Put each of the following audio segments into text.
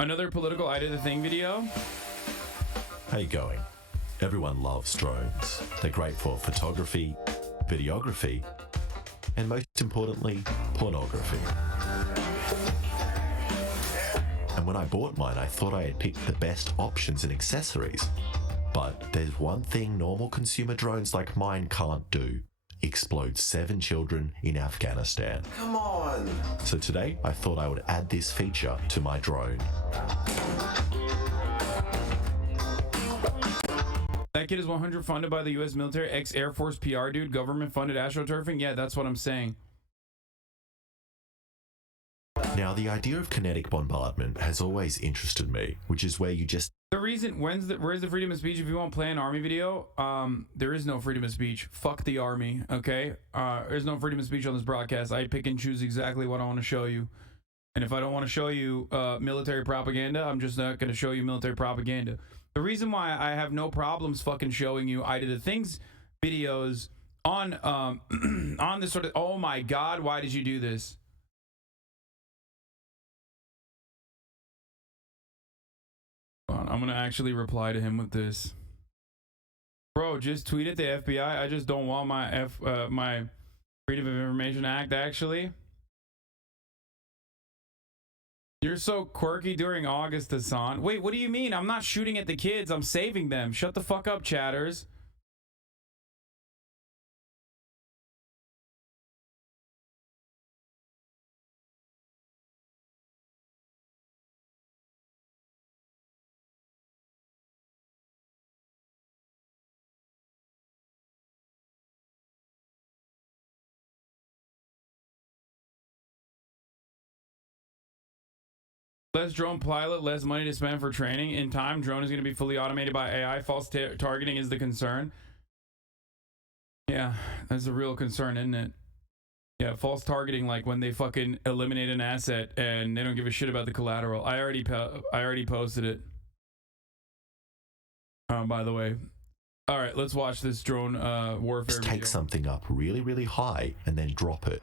Another political I did the thing video. How you going? Everyone loves drones. They're great for photography, videography, and most importantly, pornography. And when I bought mine, I thought I had picked the best options and accessories. But there's one thing normal consumer drones like mine can't do. Explode 7 children in Afghanistan. Come on! So today, I thought I would add this feature to my drone. That kid is 100 funded by the U.S. military, ex-Air Force PR dude, government-funded astroturfing. Yeah, that's what I'm saying. Now, the idea of kinetic bombardment has always interested me, which is where you just... The reason, where's the freedom of speech? If you won't play an army video, there is no freedom of speech. Fuck the army, okay? There's no freedom of speech on this broadcast. I pick and choose exactly what I want to show you. And if I don't want to show you military propaganda, I'm just not going to show you military propaganda. The reason why I have no problems fucking showing you I Did the Things videos on on this sort of, oh my god, why did you do this? I'm gonna actually reply to him with this. Bro, just tweet at the FBI. I just don't want my my Freedom of Information Act, actually. You're so quirky during August, Hassan. Wait, what do you mean? I'm not shooting at the kids. I'm saving them. Shut the fuck up, chatters. Less drone pilot, less money to spend for training. In time, drone is going to be fully automated by AI. False targeting is the concern. Yeah, that's a real concern, isn't it? Yeah, false targeting, like when they fucking eliminate an asset and they don't give a shit about the collateral. I already posted it. By the way. All right, let's watch this drone warfare video. Take something up really, really high and then drop it.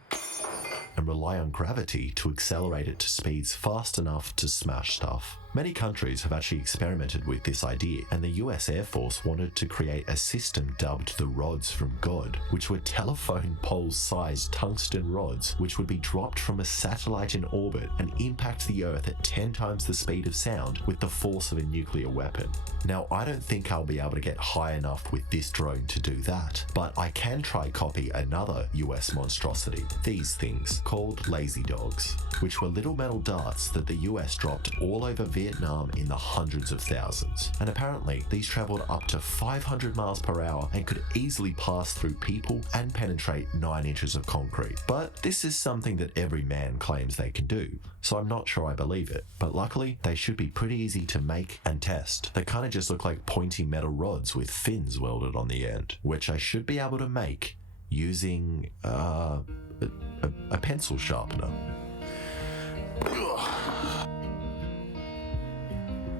And rely on gravity to accelerate it to speeds fast enough to smash stuff. Many countries have actually experimented with this idea, and the US Air Force wanted to create a system dubbed the Rods from God, which were telephone pole-sized tungsten rods which would be dropped from a satellite in orbit and impact the Earth at 10 times the speed of sound with the force of a nuclear weapon. Now, I don't think I'll be able to get high enough with this drone to do that, but I can try copy another US monstrosity, these things, called lazy dogs, which were little metal darts that the US dropped all over Vietnam in the hundreds of thousands. And apparently, these traveled up to 500 miles per hour and could easily pass through people and penetrate 9 inches of concrete. But this is something that every man claims they can do, so I'm not sure I believe it. But luckily, they should be pretty easy to make and test. They kind of just look like pointy metal rods with fins welded on the end, which I should be able to make using a pencil sharpener.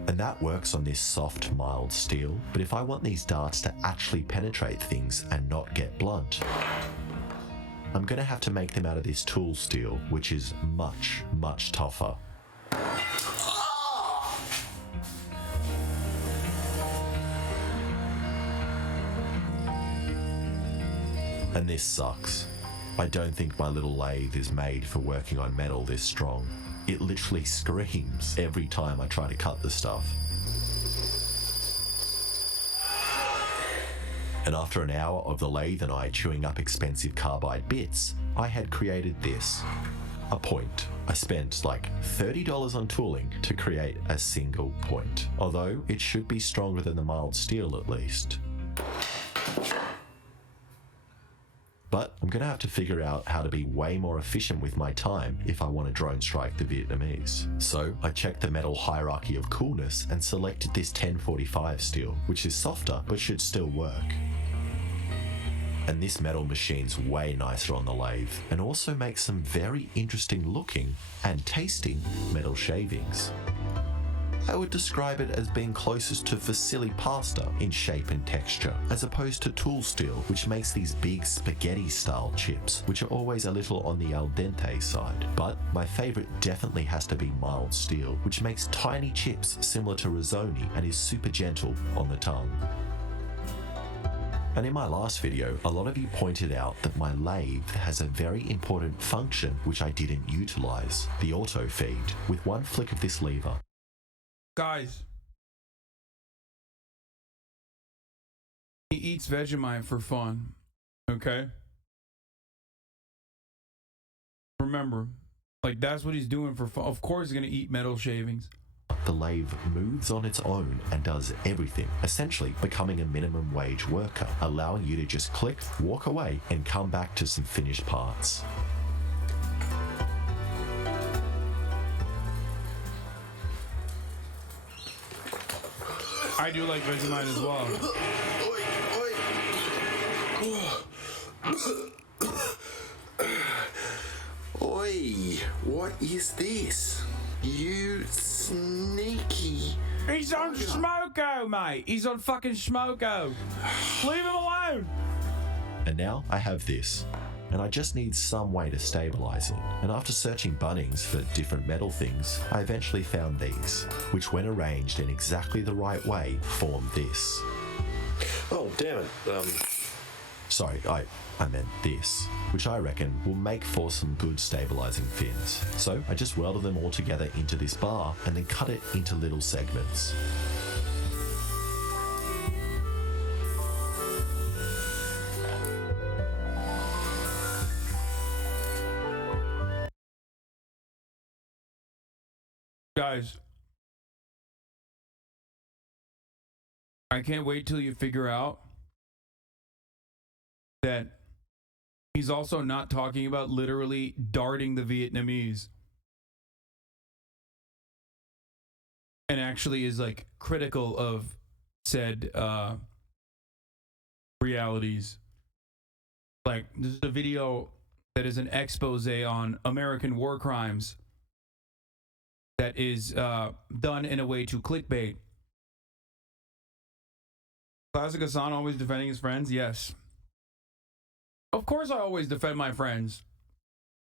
And that works on this soft, mild steel, but if I want these darts to actually penetrate things and not get blunt, I'm going to have to make them out of this tool steel, which is much, much tougher. And this sucks. I don't think my little lathe is made for working on metal this strong. It literally screams every time I try to cut the stuff. And after an hour of the lathe and I chewing up expensive carbide bits, I had created this. A point. I spent like $30 on tooling to create a single point, although it should be stronger than the mild steel at least. But I'm going to have to figure out how to be way more efficient with my time if I want to drone strike the Vietnamese. So I checked the metal hierarchy of coolness and selected this 1045 steel, which is softer but should still work. And this metal machine's way nicer on the lathe and also makes some very interesting looking and tasting metal shavings. I would describe it as being closest to fusilli pasta in shape and texture, as opposed to tool steel, which makes these big spaghetti-style chips, which are always a little on the al dente side. But my favourite definitely has to be mild steel, which makes tiny chips similar to risoni and is super gentle on the tongue. And in my last video, a lot of you pointed out that my lathe has a very important function which I didn't utilise, the auto feed. With one flick of this lever, Guys, he eats Vegemite for fun, okay? Remember, like, that's what he's doing for fun. Of course he's gonna eat metal shavings. the lathe moves on its own and does everything, essentially becoming a minimum wage worker, allowing you to just click, walk away, and come back to some finished parts. I do like Vegemite as well. Oi, what is this? You sneaky... He's on Smoko, mate. He's on fucking Smoko. Leave him alone. And now I have this, and I just need some way to stabilize it. And after searching Bunnings for different metal things, I eventually found these, which when arranged in exactly the right way, form this. Oh, damn it. Sorry, I meant this, which I reckon will make for some good stabilizing fins. So I just welded them all together into this bar and then cut it into little segments. Guys, I can't wait till you figure out that he's also not talking about literally darting the Vietnamese, and actually is like critical of said realities. Like, this is a video that is an expose on American war crimes that is done in a way to clickbait. Classic Hassan always defending his friends? Yes. Of course I always defend my friends.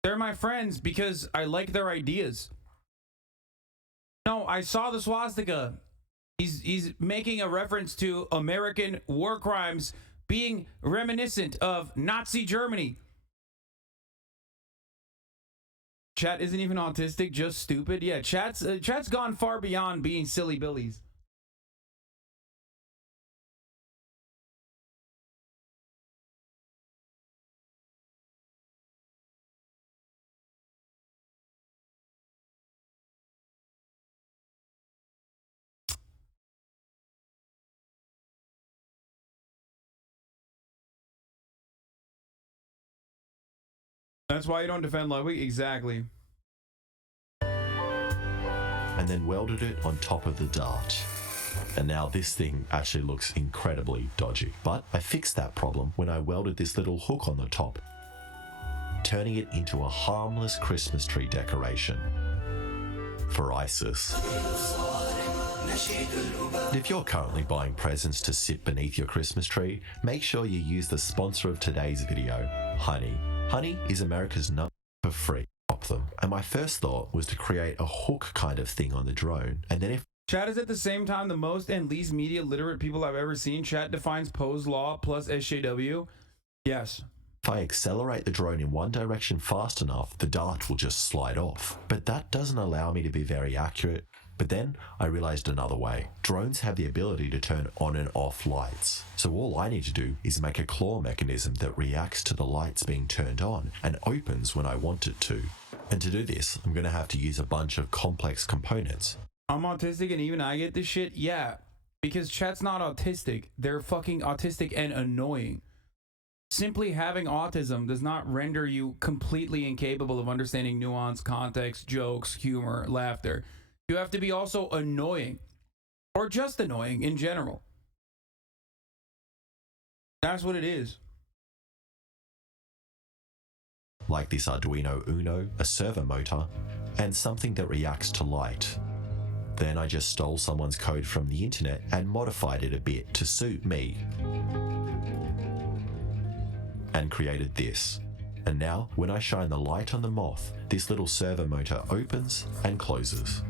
They're my friends because I like their ideas. No, I saw the swastika. He's making a reference to American war crimes being reminiscent of Nazi Germany. Chat isn't even autistic, just stupid. Yeah, chat's gone far beyond being silly billies. That's why you don't defend Ludwig? Exactly. And then welded it on top of the dart. And now this thing actually looks incredibly dodgy. But I fixed that problem when I welded this little hook on the top, turning it into a harmless Christmas tree decoration for ISIS. If you're currently buying presents to sit beneath your Christmas tree, make sure you use the sponsor of today's video, Honey. Honey is America's number for free. Them. And my first thought was to create a hook kind of thing on the drone, and then if Chat is at the same time the most and least media literate people I've ever seen. Chat defines Poe's law plus SJW. Yes. If I accelerate the drone in one direction fast enough, the dart will just slide off. But that doesn't allow me to be very accurate. But then I realized another way. Drones have the ability to turn on and off lights. So all I need to do is make a claw mechanism that reacts to the lights being turned on and opens when I want it to. And to do this, I'm going to have to use a bunch of complex components. I'm autistic and even I get this shit? Yeah. Because chat's not autistic. They're fucking autistic and annoying. Simply having autism does not render you completely incapable of understanding nuance, context, jokes, humor, laughter. You have to be also annoying. Or just annoying in general. That's what it is. Like this Arduino Uno, a servo motor, and something that reacts to light. Then I just stole someone's code from the internet and modified it a bit to suit me. And created this. And now, when I shine the light on the moth, this little servo motor opens and closes.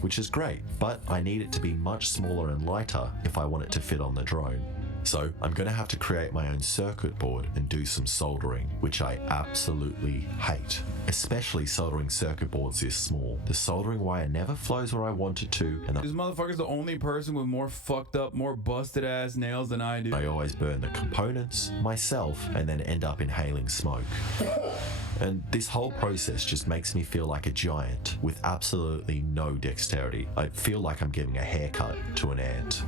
Which is great, but I need it to be much smaller and lighter if I want it to fit on the drone. So I'm going to have to create my own circuit board and do some soldering, which I absolutely hate. Especially soldering circuit boards this small. The soldering wire never flows where I want it to, and This motherfucker's the only person with more fucked up, more busted ass nails than I do. I always burn the components myself and then end up inhaling smoke. And this whole process just makes me feel like a giant with absolutely no dexterity. I feel like I'm giving a haircut to an ant.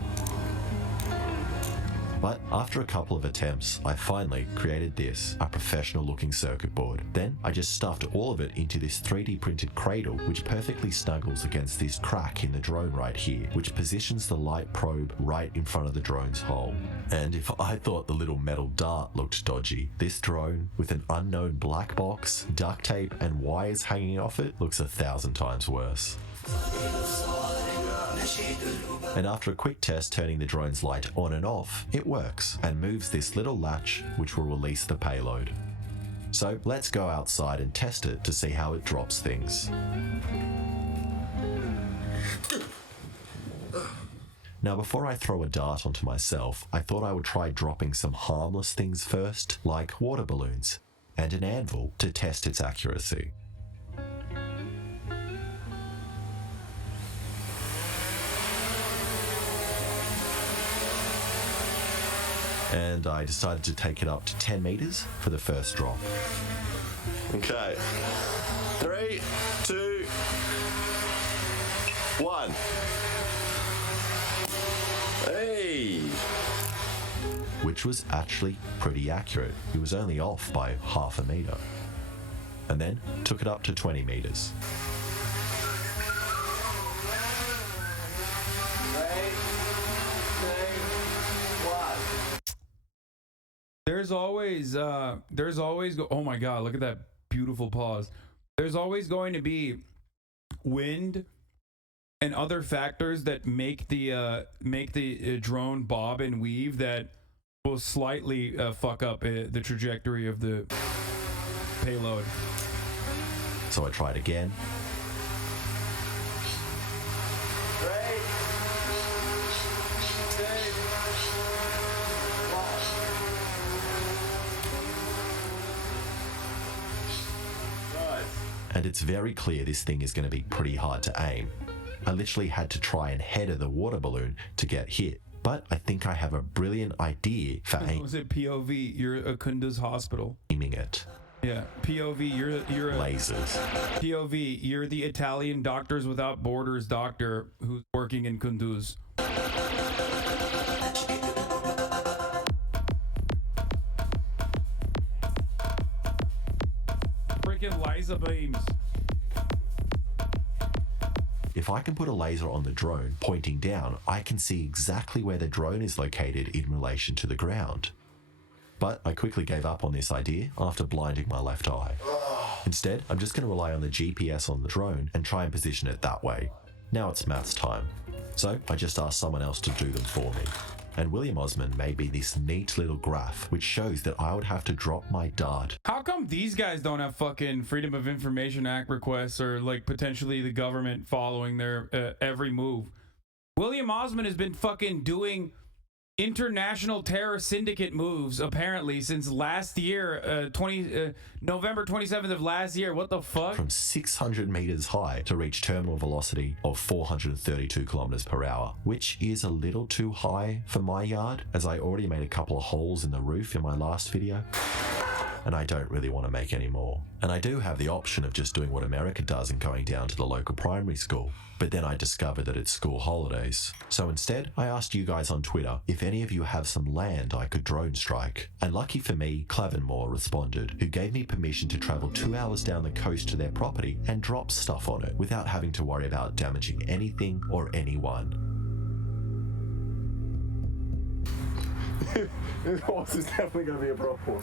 But after a couple of attempts, I finally created this, a professional looking circuit board. Then I just stuffed all of it into this 3D printed cradle, which perfectly snuggles against this crack in the drone right here, which positions the light probe right in front of the drone's hole. And if I thought the little metal dart looked dodgy, this drone with an unknown black box, duct tape and wires hanging off it looks 1,000 times worse. And after a quick test turning the drone's light on and off, it works and moves this little latch which will release the payload. So let's go outside and test it to see how it drops things. Now before I throw a dart onto myself, I thought I would try dropping some harmless things first, like water balloons and an anvil to test its accuracy. And I decided to take it up to 10 meters for the first drop. Okay. 3, 2, 1. Hey! Which was actually pretty accurate. It was only off by half a meter. And then took it up to 20 meters. There's always oh my god, look at that beautiful pause. There's always going to be wind and other factors that make the drone bob and weave that will slightly fuck up the trajectory of the payload. So I tried again. And it's very clear this thing is going to be pretty hard to aim. I literally had to try and header the water balloon to get hit. But I think I have a brilliant idea for Was it POV? You're a Kunduz hospital. aiming it. Yeah, POV. You're a Lasers. POV. You're the Italian Doctors Without Borders doctor who's working in Kunduz. Freaking laser beams. If I can put a laser on the drone pointing down, I can see exactly where the drone is located in relation to the ground. But I quickly gave up on this idea after blinding my left eye. Instead, I'm just going to rely on the GPS on the drone and try and position it that way. Now it's maths time. So I just asked someone else to do them for me. And William Osman made me this neat little graph which shows that I would have to drop my dart. How come these guys don't have fucking Freedom of Information Act requests or like potentially the government following their every move? William Osman has been fucking doing international terror syndicate moves apparently since last year, November 27th of last year. What the fuck? From 600 meters high to reach terminal velocity of 432 kilometers per hour, which is a little too high for my yard, as I already made a couple of holes in the roof in my last video. And I don't really want to make any more. And I do have the option of just doing what America does and going down to the local primary school. But then I discovered that it's school holidays. So instead, I asked you guys on Twitter if any of you have some land I could drone strike. And lucky for me, Clavenmore responded, who gave me permission to travel 2 hours down the coast to their property and drop stuff on it without having to worry about damaging anything or anyone. This horse is definitely going to be a problem.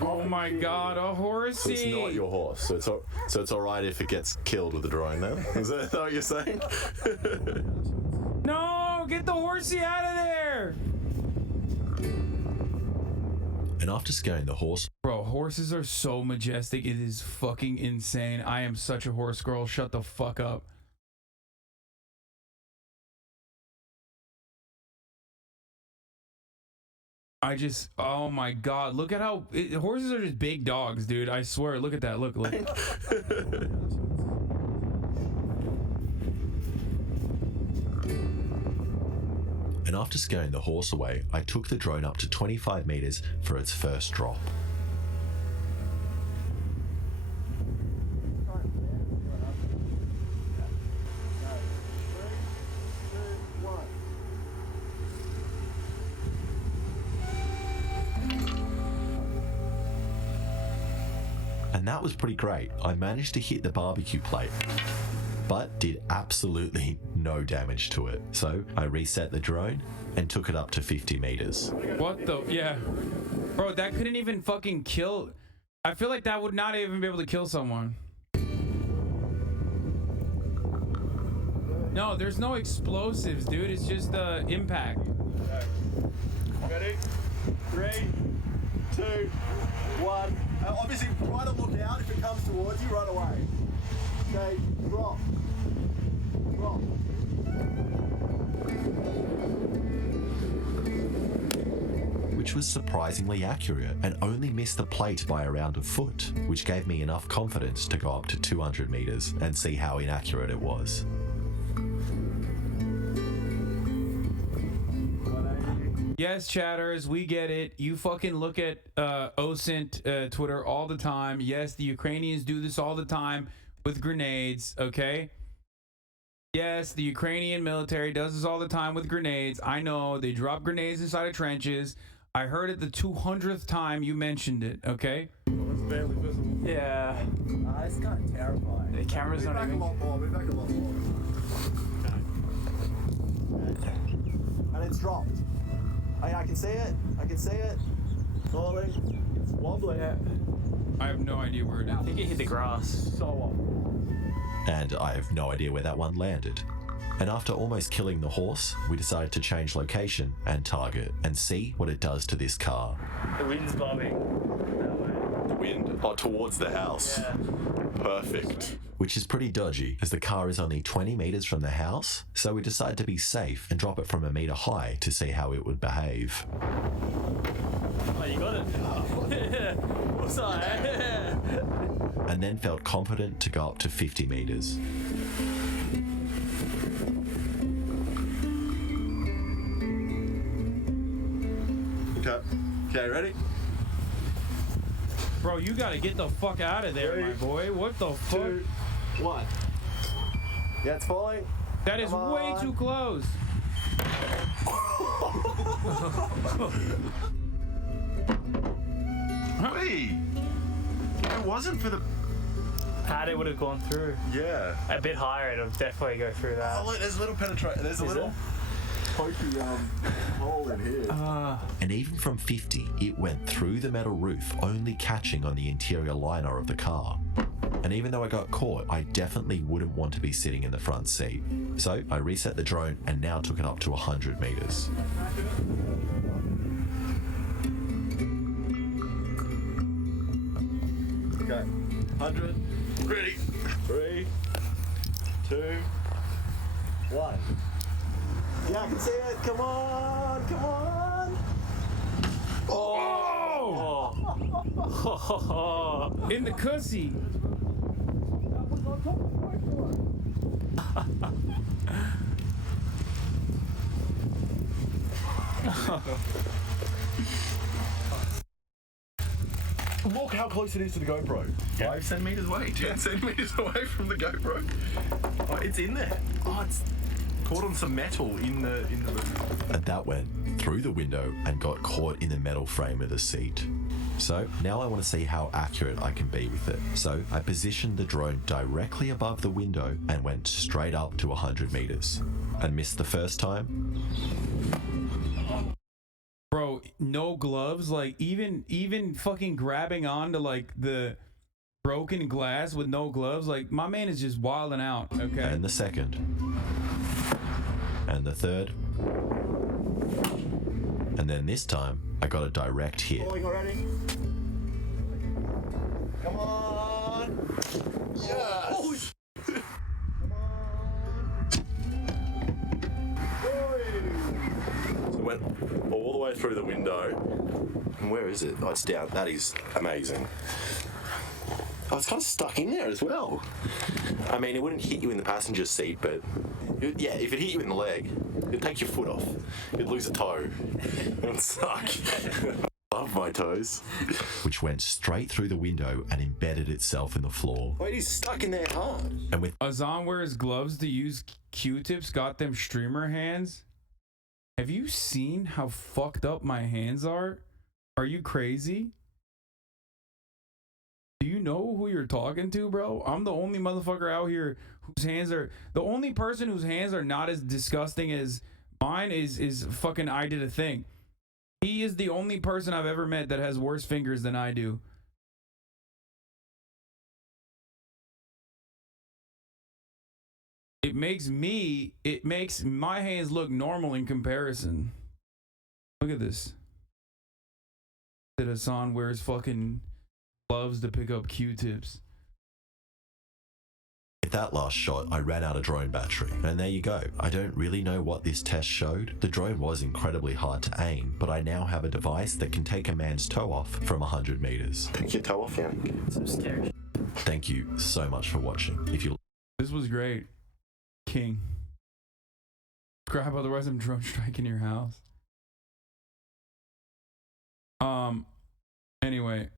Oh my god, a horsey! So it's not your horse, so it's alright if it gets killed with the drone then? Is that what you're saying? No! Get the horsey out of there! And after scaring the horse, Bro, horses are so majestic. It is fucking insane. I am such a horse girl. Shut the fuck up. Oh my god, look at how horses are just big dogs, dude. I swear, look at that. Look. and after scaring the horse away, I took the drone up to 25 meters for its first drop. And that was pretty great. I managed to hit the barbecue plate, but did absolutely no damage to it. So I reset the drone and took it up to 50 meters. What the? Yeah. Bro, that couldn't even fucking kill. I feel like that would not even be able to kill someone. No, there's no explosives, dude. It's just impact. Ready? 3, 2, 1. Obviously, try to look out. If it comes towards you, run away. Okay, drop. Drop. Which was surprisingly accurate and only missed the plate by around a foot, which gave me enough confidence to go up to 200 meters and see how inaccurate it was. Yes, chatters, we get it. You fucking look at OSINT Twitter all the time. Yes, the Ukrainians do this all the time with grenades, okay? Yes, the Ukrainian military does this all the time with grenades. I know, they drop grenades inside of trenches. I heard it the 200th time you mentioned it, okay? It's barely visible. Yeah. It's kind of terrifying. The camera's not even... Move back a lot more. And it's dropped. I can see it. I can see it. Falling. It's wobbling. Yeah. I have no idea where it I is. think it hit the grass. So wobbling. And I have no idea where that one landed. And after almost killing the horse, we decided to change location and target and see what it does to this car. The wind's bobbing that way. The wind. Oh, towards the house. Yeah. Perfect. Which is pretty dodgy as the car is only 20 meters from the house, so we decided to be safe and drop it from a meter high to see how it would behave. Oh, you got it. What's that? And then felt confident to go up to 50 meters. Okay, ready? Bro, you gotta get the fuck out of there, my boy. What the fuck? 2, 1. Yeah, it's falling. That is Come way on. too close. Wait. It wasn't for the... Had it would have gone through. Yeah. A bit higher, it'll definitely go through that. Oh, look, there's a little penetration. There's a Is little pokey hole in here. And even from 50, it went through the metal roof, only catching on the interior liner of the car. And even though I got caught, I definitely wouldn't want to be sitting in the front seat. So I reset the drone and now took it up to 100 meters. Okay. 100. Ready. 3, 2, 1. Yeah, I can see it. Come on. Come on. Oh! In the cussy. Look how close it is to the GoPro. 5 centimeters away, 10 centimeters away from the GoPro. Oh, it's in there. Oh, it's caught on some metal in the roof. And that went through the window and got caught in the metal frame of the seat. So now I want to see how accurate I can be with it. So I positioned the drone directly above the window and went straight up to 100 meters. And missed the first time. Bro, no gloves, like even fucking grabbing onto like the broken glass with no gloves, like my man is just wilding out, okay? And the second. And the third. And then this time, I got a direct hit. Falling already. Come on. Yes. Oh, Come on. So it went all the way through the window. And where is it? Oh, it's down. That is amazing. Oh, it's kind of stuck in there as well. I mean, it wouldn't hit you in the passenger seat, but yeah, if it hit you in the leg, it'd take your foot off. You'd lose a toe. It would suck. I love my toes. Which went straight through the window and embedded itself in the floor. Wait, he's stuck in there hard. And with Azan wears gloves to use Q-tips, got them streamer hands. Have you seen how fucked up my hands are? Are you crazy? Do you know who you're talking to, bro? I'm the only motherfucker out here whose hands are... The only person whose hands are not as disgusting as mine is fucking I Did a Thing. He is the only person I've ever met that has worse fingers than I do. It makes my hands look normal in comparison. Look at this. That Hassan wears fucking gloves to pick up Q-tips. that last shot, I ran out of drone battery. And there you go. I don't really know what this test showed. The drone was incredibly hard to aim, but I now have a device that can take a man's toe off from 100 meters. Take your toe off, yeah. Some scary. Thank you so much for watching. If you This was great. King. Subscribe, otherwise I'm drone striking your house. Anyway.